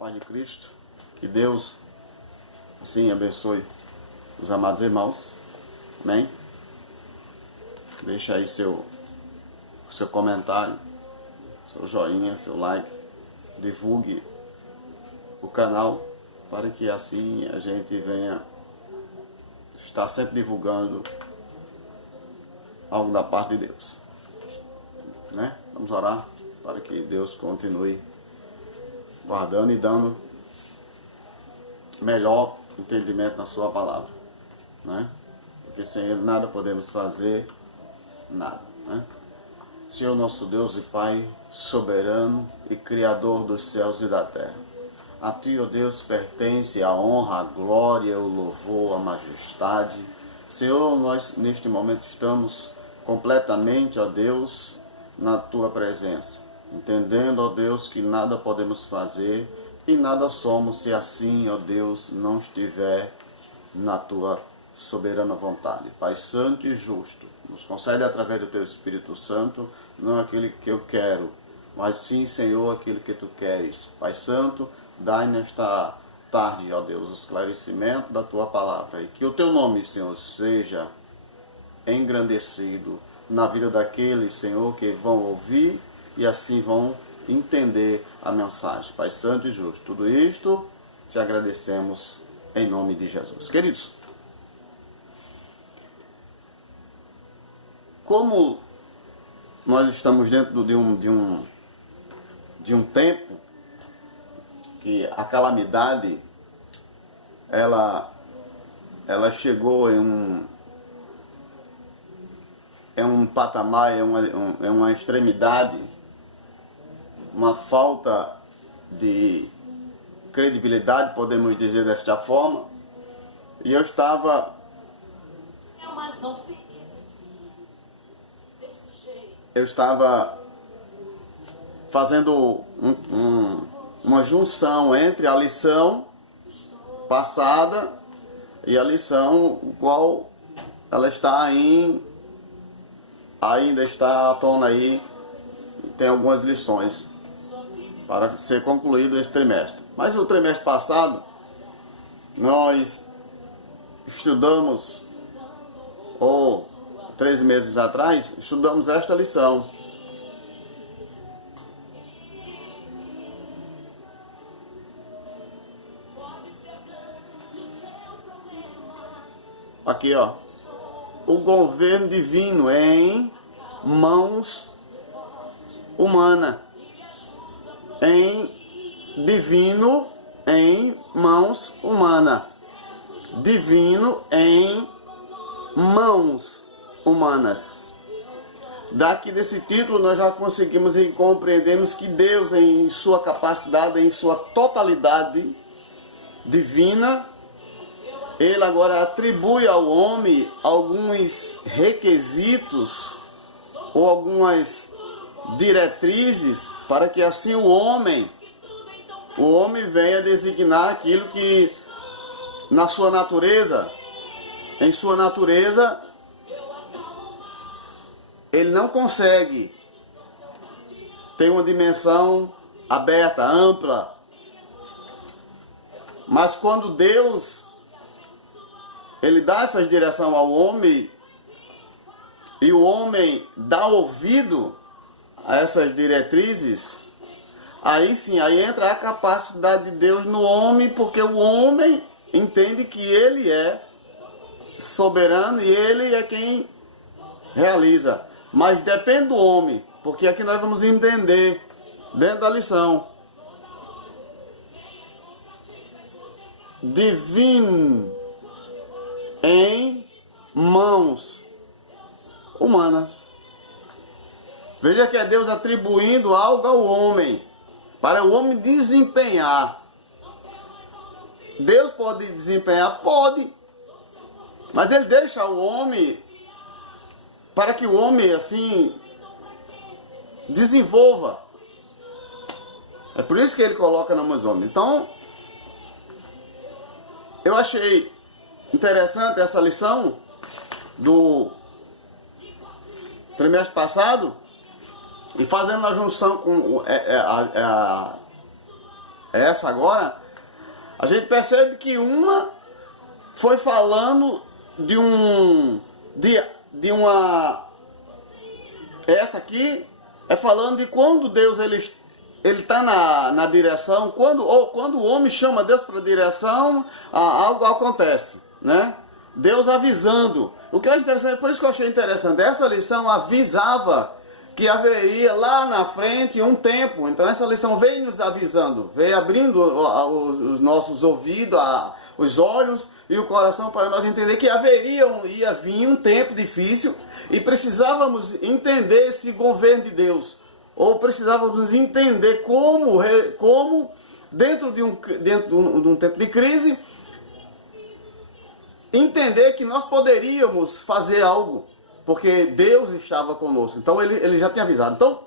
Paz de Cristo, que Deus assim abençoe os amados irmãos, amém? Deixa aí seu comentário, seu joinha, seu like, divulgue o canal para que assim a gente venha estar sempre divulgando algo da parte de Deus, né? Vamos orar para que Deus continue guardando e dando melhor entendimento na sua palavra, né? Porque sem Ele nada podemos fazer, nada, né? Senhor nosso Deus e Pai, soberano e Criador dos céus e da terra, a Ti, ó Deus, pertence a honra, a glória, o louvor, a majestade. Senhor, nós neste momento estamos completamente, ó Deus, na Tua presença, entendendo, ó Deus, que nada podemos fazer e nada somos se assim, ó Deus, não estiver na Tua soberana vontade. Pai Santo e Justo, nos concede através do Teu Espírito Santo, não aquilo que eu quero, mas sim, Senhor, aquilo que Tu queres. Pai Santo, dai nesta tarde, ó Deus, o esclarecimento da Tua palavra, e que o Teu nome, Senhor, seja engrandecido na vida daqueles, Senhor, que vão ouvir e assim vão entender a mensagem. Pai Santo e Justo, tudo isto te agradecemos em nome de Jesus. Queridos, como nós estamos dentro de um tempo que a calamidade ela chegou em um patamar, em uma extremidade, uma falta de credibilidade, podemos dizer desta forma, e eu estava fazendo uma junção entre a lição passada e a lição qual ela está ainda está à tona aí, tem algumas lições para ser concluído esse trimestre. Mas o trimestre passado nós estudamos, ou 3 meses atrás, estudamos esta lição. Aqui, ó. O governo divino em mãos humanas. Divino em mãos humanas. Divino em mãos humanas. Daqui desse título nós já conseguimos e compreendemos que Deus, em sua capacidade, em sua totalidade divina, Ele agora atribui ao homem alguns requisitos ou algumas diretrizes para que assim o homem venha designar aquilo que na sua natureza, em sua natureza, ele não consegue ter uma dimensão aberta, ampla. Mas quando Deus Ele dá essa direção ao homem, e o homem dá ouvido a essas diretrizes, aí sim, aí entra a capacidade de Deus no homem, porque o homem entende que ele é soberano e ele é quem realiza. Mas depende do homem, porque aqui nós vamos entender dentro da lição. Divino em mãos humanas. Veja que é Deus atribuindo algo ao homem, para o homem desempenhar. Deus pode desempenhar? Pode. Mas Ele deixa o homem para que o homem, assim, desenvolva. É por isso que Ele coloca na mão dos homens. Então, eu achei interessante essa lição do trimestre passado, e fazendo a junção com essa agora, a gente percebe que uma foi falando de uma. Essa aqui é falando de quando Deus ele está na direção, quando o homem chama Deus para a direção, algo acontece, né? Deus avisando. O que é interessante, por isso que eu achei interessante, essa lição avisava que haveria lá na frente um tempo. Então essa lição veio nos avisando, veio abrindo os nossos ouvidos, os olhos e o coração para nós entender que ia vir um tempo difícil e precisávamos entender esse governo de Deus. Ou precisávamos entender como dentro de um tempo de crise, entender que nós poderíamos fazer algo, porque Deus estava conosco. Então ele já tinha avisado. Então,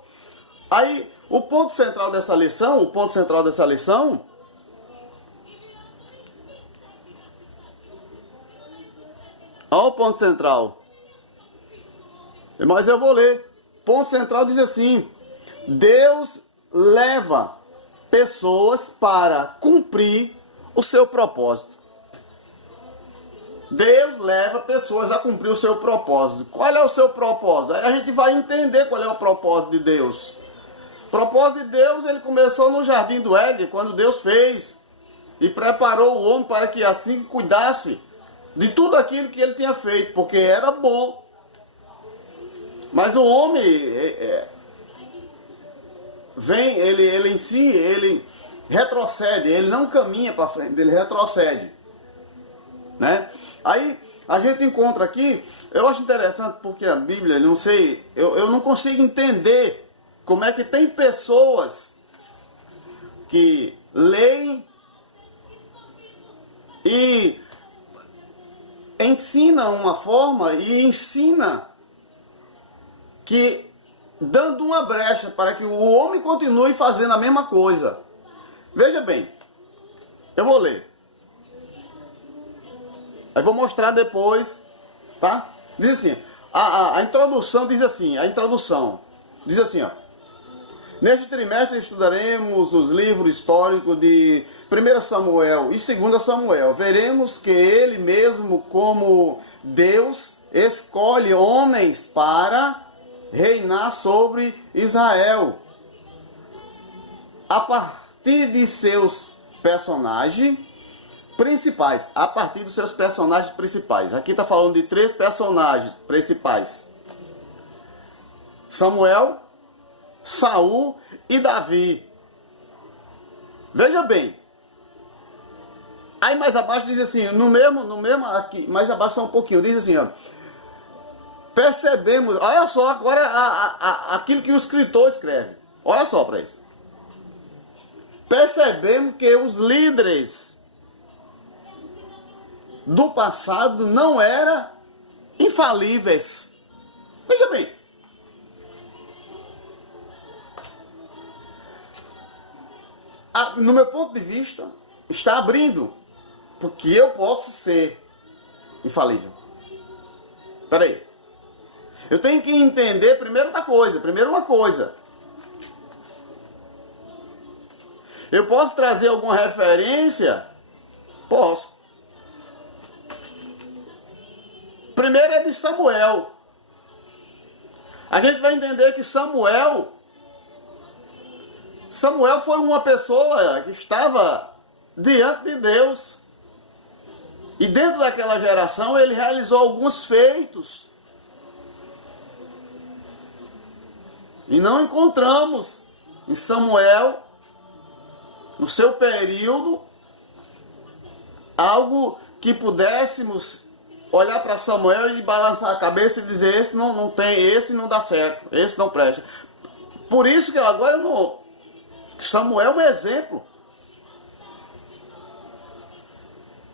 aí o ponto central dessa lição, olha o ponto central. Mas eu vou ler. Ponto central diz assim: Deus leva pessoas para cumprir o seu propósito. Deus leva pessoas a cumprir o seu propósito. Qual é o seu propósito? Aí a gente vai entender qual é o propósito de Deus. O propósito de Deus, ele começou no jardim do Éden, quando Deus fez e preparou o homem para que assim cuidasse de tudo aquilo que ele tinha feito, porque era bom. Mas o homem ele em si, ele retrocede, ele não caminha para frente, ele retrocede, né? Aí a gente encontra aqui, eu acho interessante porque a Bíblia, não sei, eu não consigo entender como é que tem pessoas que leem e ensinam uma forma e ensina que dando uma brecha para que o homem continue fazendo a mesma coisa. Veja bem, eu vou ler. Aí vou mostrar depois, tá? Diz assim, a introdução diz assim, ó. Neste trimestre estudaremos os livros históricos de 1 Samuel e 2 Samuel. Veremos que ele mesmo, como Deus, escolhe homens para reinar sobre Israel. A partir de seus personagens principais. Aqui está falando de 3 personagens principais: Samuel, Saul e Davi. Veja bem. Aí mais abaixo diz assim, no mesmo aqui, mais abaixo só um pouquinho, diz assim, ó. Percebemos, olha só agora aquilo que o escritor escreve. Olha só para isso. Percebemos que os líderes do passado não eram infalíveis. Veja bem. No meu ponto de vista, está abrindo, porque eu posso ser infalível. Espera aí. Eu tenho que entender primeiro uma coisa. Eu posso trazer alguma referência? Posso. Primeiro é de Samuel. A gente vai entender que Samuel foi uma pessoa que estava diante de Deus. E dentro daquela geração ele realizou alguns feitos. E não encontramos em Samuel, no seu período, algo que pudéssemos olhar para Samuel e balançar a cabeça e dizer: esse não tem, esse não dá certo, esse não presta. Por isso que agora Samuel é um exemplo.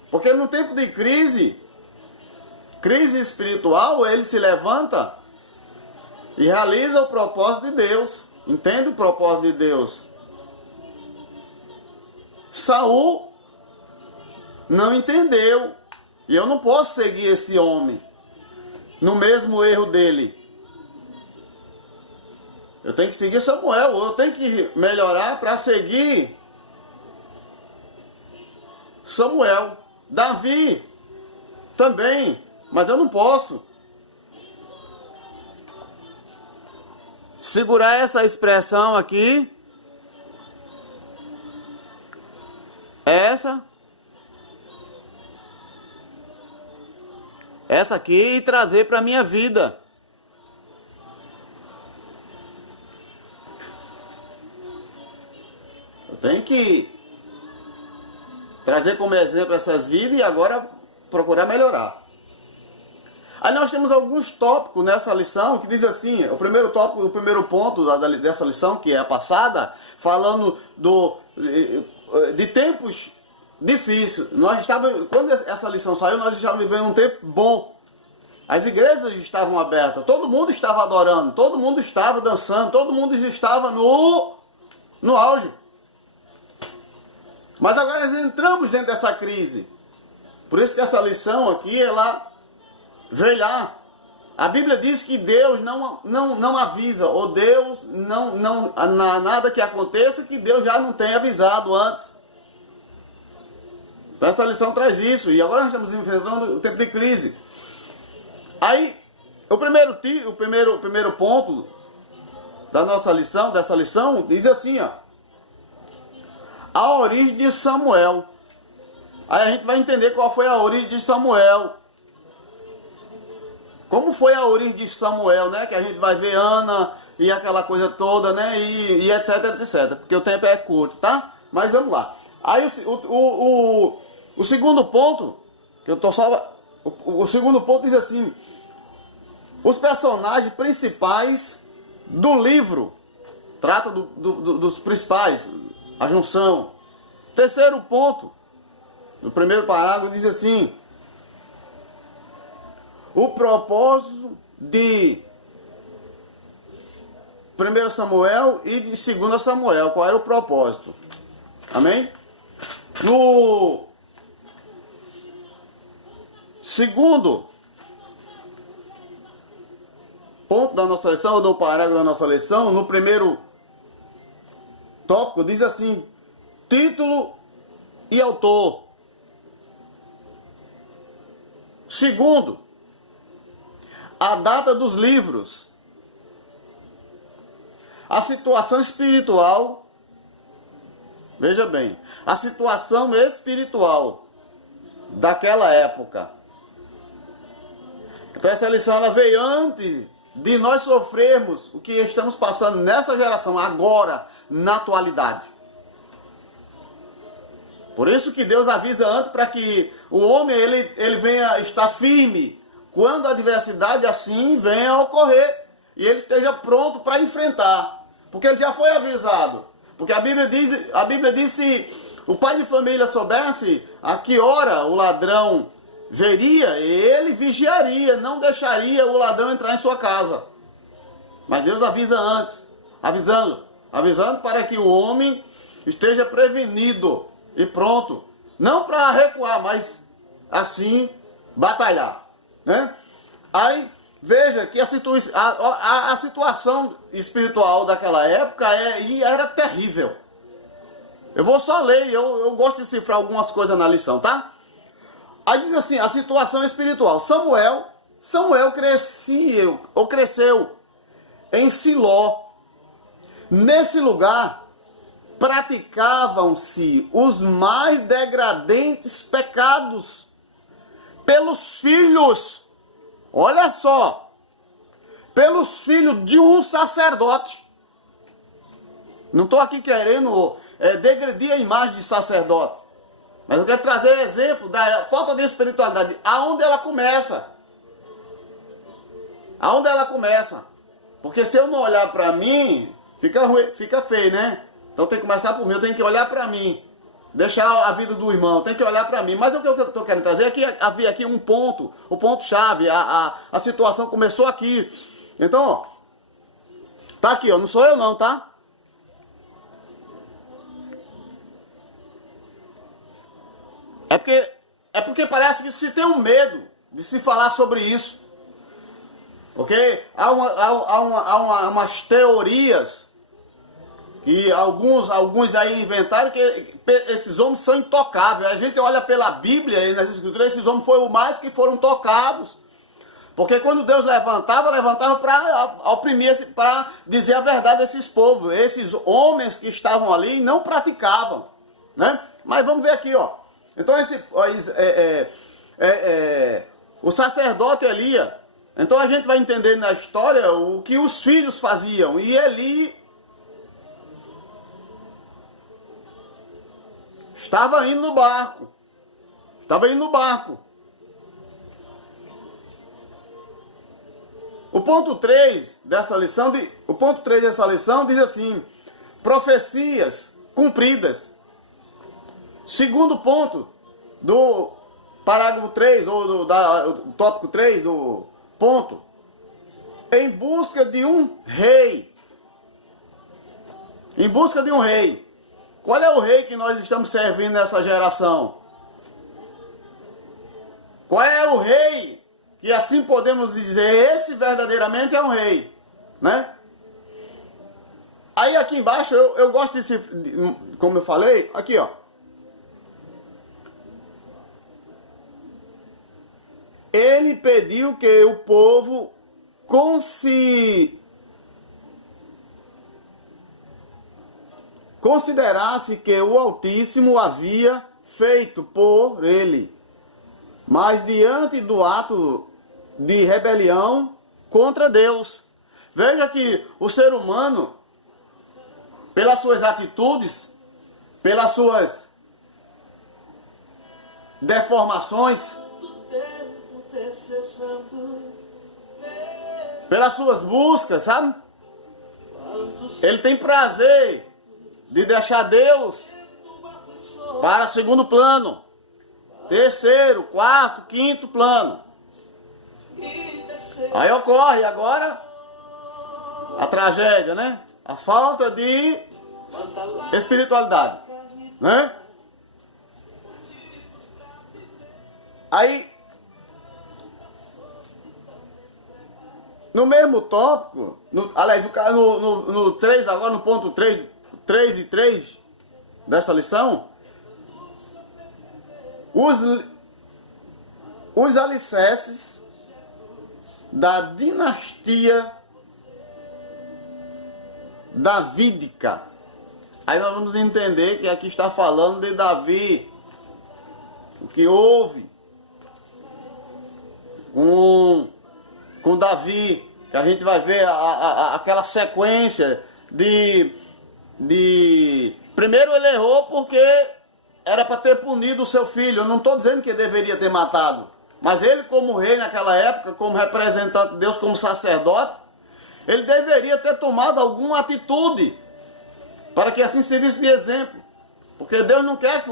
Porque no tempo de crise espiritual, ele se levanta e realiza o propósito de Deus. Entende o propósito de Deus? Saul não entendeu. E eu não posso seguir esse homem no mesmo erro dele. Eu tenho que seguir Samuel. Eu tenho que melhorar para seguir Samuel. Davi também, mas eu não posso segurar essa expressão aqui, essa aqui, e trazer para a minha vida. Eu tenho que trazer como exemplo essas vidas e agora procurar melhorar. Aí nós temos alguns tópicos nessa lição que diz assim, o primeiro tópico, o primeiro ponto dessa lição, que é a passada, falando de tempos difíceis. Quando essa lição saiu, nós estávamos vivendo um tempo bom. As igrejas estavam abertas, todo mundo estava adorando, todo mundo estava dançando, todo mundo estava no auge. Mas agora nós entramos dentro dessa crise. Por isso que essa lição aqui, ela veio lá. A Bíblia diz que Deus não avisa, ou Deus nada que aconteça que Deus já não tenha avisado antes. Então essa lição traz isso. E agora nós estamos enfrentando o tempo de crise. Aí, o primeiro ponto da nossa lição, dessa lição, diz assim, ó. A origem de Samuel. Aí a gente vai entender qual foi a origem de Samuel. Como foi a origem de Samuel, né? Que a gente vai ver Ana e aquela coisa toda, né? E etc, etc. Porque o tempo é curto, tá? Mas vamos lá. Aí o segundo ponto, que eu tô só... O segundo ponto diz assim: os personagens principais do livro. Trata dos principais, a junção. Terceiro ponto, no primeiro parágrafo, diz assim: o propósito de 1 Samuel e de 2 Samuel. Qual era o propósito? Amém? No segundo ponto da nossa lição, ou no parágrafo da nossa lição, no primeiro tópico, diz assim: título e autor. Segundo, a data dos livros. A situação espiritual. Veja bem, a situação espiritual daquela época. Então essa lição ela veio antes de nós sofrermos o que estamos passando nessa geração, agora, na atualidade. Por isso que Deus avisa antes, para que o homem ele venha estar firme quando a adversidade assim venha a ocorrer, e ele esteja pronto para enfrentar, porque ele já foi avisado. Porque a Bíblia diz, se o pai de família soubesse a que hora o ladrão veria, ele vigiaria, não deixaria o ladrão entrar em sua casa. Mas Deus avisa antes, avisando para que o homem esteja prevenido e pronto, não para recuar, mas assim batalhar, né? Aí veja que a situação espiritual daquela época era terrível. Eu vou só ler, eu gosto de cifrar algumas coisas na lição, tá? Aí diz assim, a situação espiritual. Samuel cresceu em Siló. Nesse lugar praticavam-se os mais degradentes pecados pelos filhos, olha só, pelos filhos de um sacerdote. Não estou aqui querendo degredir a imagem de sacerdote, mas eu quero trazer exemplo da falta de espiritualidade, aonde ela começa. Aonde ela começa. Porque se eu não olhar para mim, fica feio, né? Então tem que começar por mim, eu tenho que olhar para mim. Deixar a vida do irmão, tem que olhar para mim. Mas o que eu estou querendo trazer é que havia aqui um ponto, o ponto-chave, a situação começou aqui. Então, ó, tá aqui, ó, não sou eu não, tá? É porque parece que se tem um medo de se falar sobre isso. Porque há umas teorias E alguns aí inventaram que esses homens são intocáveis. A gente olha pela Bíblia e nas Escrituras, esses homens foram mais que foram tocados. Porque quando Deus levantava para oprimir, para dizer a verdade a esses povos. Esses homens que estavam ali não praticavam, né? Mas vamos ver aqui, ó. Então o sacerdote Elias. Então a gente vai entender na história o que os filhos faziam. E Eli estava indo no barco. O ponto 3 dessa lição diz assim: profecias cumpridas. Segundo ponto do parágrafo 3, ou do tópico 3 do ponto, em busca de um rei. Em busca de um rei. Qual é o rei que nós estamos servindo nessa geração? Qual é o rei que assim podemos dizer, esse verdadeiramente é um rei, né? Aí aqui embaixo, eu gosto desse, como eu falei, aqui ó. Ele pediu que o povo considerasse que o Altíssimo havia feito por ele, mas diante do ato de rebelião contra Deus. Veja que o ser humano, pelas suas atitudes, pelas suas deformações, pelas suas buscas, sabe? Ele tem prazer de deixar Deus para segundo plano, terceiro, quarto, quinto plano. Aí ocorre agora a tragédia, né? A falta de espiritualidade, né? Aí, no mesmo tópico, no 3 agora, no ponto 3 e 3 dessa lição, os alicerces da dinastia davídica. Aí nós vamos entender que aqui está falando de Davi, o que houve com Davi, que a gente vai ver aquela sequência de... Primeiro ele errou porque era para ter punido o seu filho. Eu não estou dizendo que deveria ter matado, mas ele, como rei naquela época, como representante de Deus, como sacerdote, ele deveria ter tomado alguma atitude para que assim servisse de exemplo, porque Deus não quer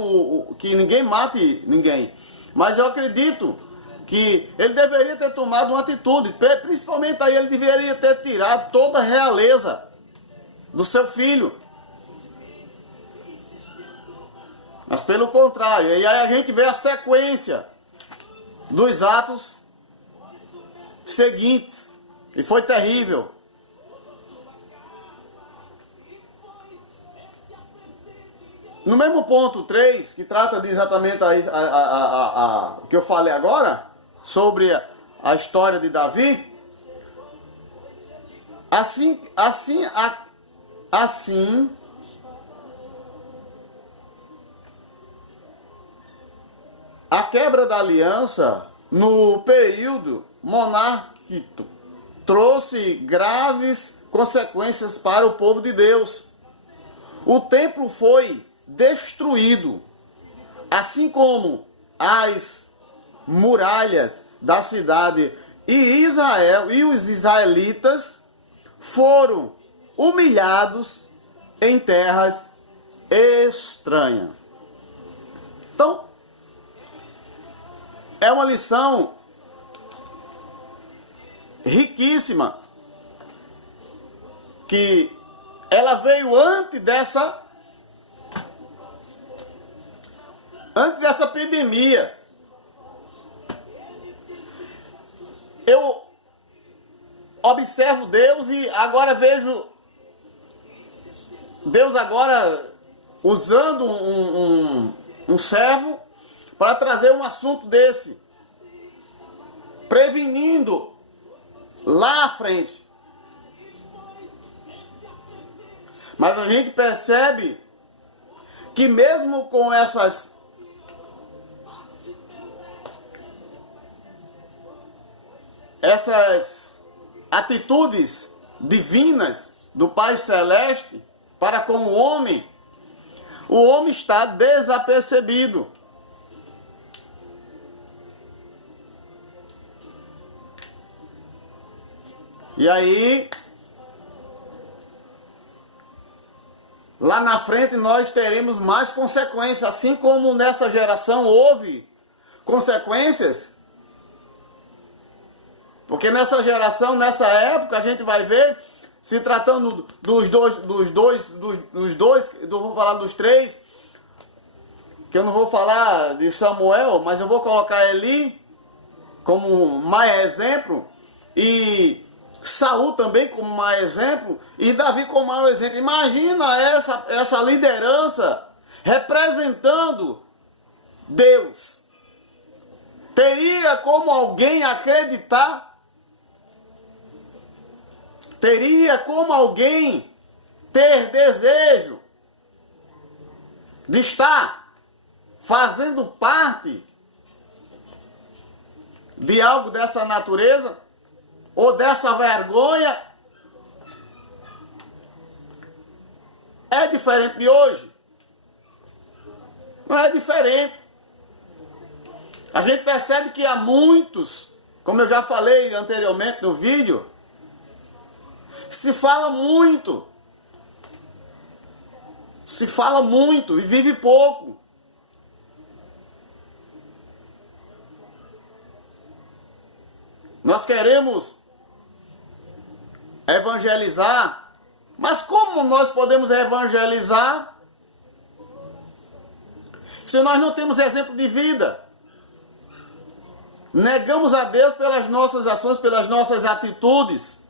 que ninguém mate ninguém. Mas eu acredito que ele deveria ter tomado uma atitude, principalmente aí ele deveria ter tirado toda a realeza do seu filho. Mas pelo contrário, e aí a gente vê a sequência dos atos seguintes, e foi terrível. No mesmo ponto 3, que trata de exatamente o que eu falei agora, sobre a história de Davi, assim a quebra da aliança no período monárquico trouxe graves consequências para o povo de Deus. O templo foi destruído, assim como as muralhas da cidade, e os israelitas foram humilhados em terras estranhas. Então, é uma lição riquíssima, que ela veio antes dessa epidemia. Eu observo Deus e agora vejo Deus agora usando um servo para trazer um assunto desse, prevenindo lá à frente. Mas a gente percebe que mesmo com essas atitudes divinas do Pai Celeste para com o homem está desapercebido. E aí, lá na frente nós teremos mais consequências, assim como nessa geração houve consequências. Porque nessa geração, nessa época, a gente vai ver, se tratando dos dois, eu vou falar dos três, que eu não vou falar de Samuel, mas eu vou colocar Eli como mais exemplo, e Saul também como mais exemplo, e Davi como maior exemplo. Imagina essa liderança representando Deus. Teria como alguém acreditar? Teria como alguém ter desejo de estar fazendo parte de algo dessa natureza? Ou dessa vergonha? É diferente de hoje? Não é diferente. A gente percebe que há muitos, como eu já falei anteriormente no vídeo, se fala muito e vive pouco. Nós queremos evangelizar, mas como nós podemos evangelizar se nós não temos exemplo de vida? Negamos a Deus pelas nossas ações, pelas nossas atitudes.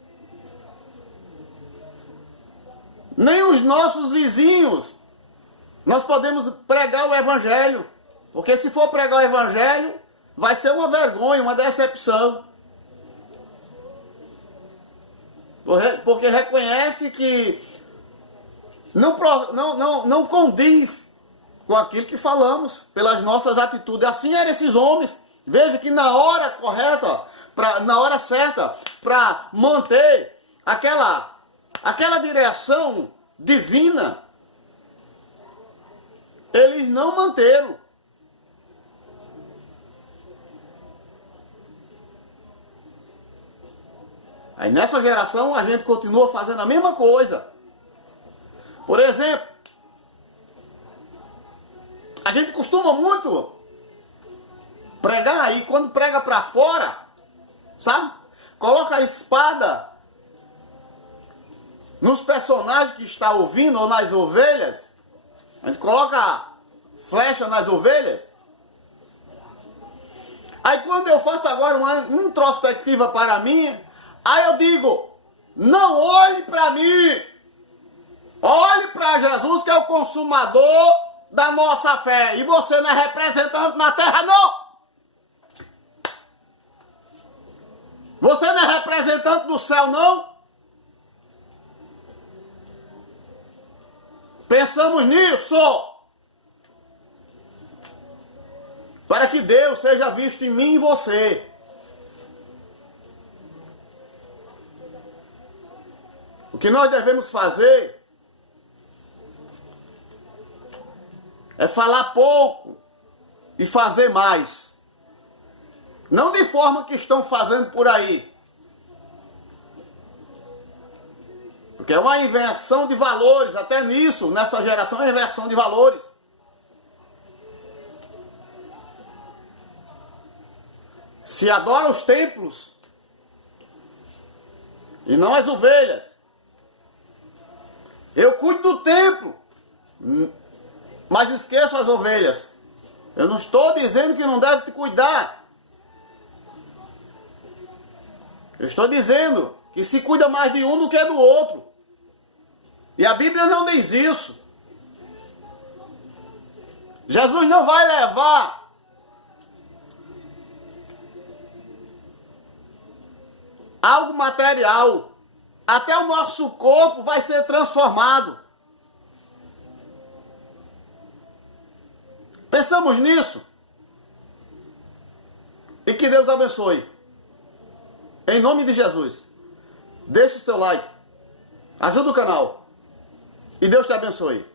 Nem os nossos vizinhos nós podemos pregar o evangelho, porque se for pregar o evangelho, vai ser uma vergonha, uma decepção. Porque reconhece que não condiz com aquilo que falamos, pelas nossas atitudes. Assim eram esses homens. Veja que na hora correta, na hora certa, para manter aquela direção divina, eles não manteram. Aí nessa geração a gente continua fazendo a mesma coisa. Por exemplo, a gente costuma muito pregar aí, quando prega para fora, sabe? Coloca a espada nos personagens que está ouvindo ou nas ovelhas. A gente coloca flecha nas ovelhas. Aí quando eu faço agora uma introspectiva para mim, aí eu digo, não olhe para mim, olhe para Jesus, que é o consumador da nossa fé. E você não é representante na terra, não. Você não é representante do céu, não. Pensamos nisso, para que Deus seja visto em mim e você. O que nós devemos fazer é falar pouco e fazer mais. Não de forma que estão fazendo por aí. Porque é uma inversão de valores, até nisso, nessa geração é inversão de valores. Se adora os templos e não as ovelhas. Eu cuido do templo, mas esqueço as ovelhas. Eu não estou dizendo que não deve te cuidar. Eu estou dizendo que se cuida mais de um do que do outro. E a Bíblia não diz isso. Jesus não vai levar algo material. Até o nosso corpo vai ser transformado. Pensamos nisso? E que Deus abençoe. Em nome de Jesus. Deixe o seu like. Ajuda o canal. E Deus te abençoe.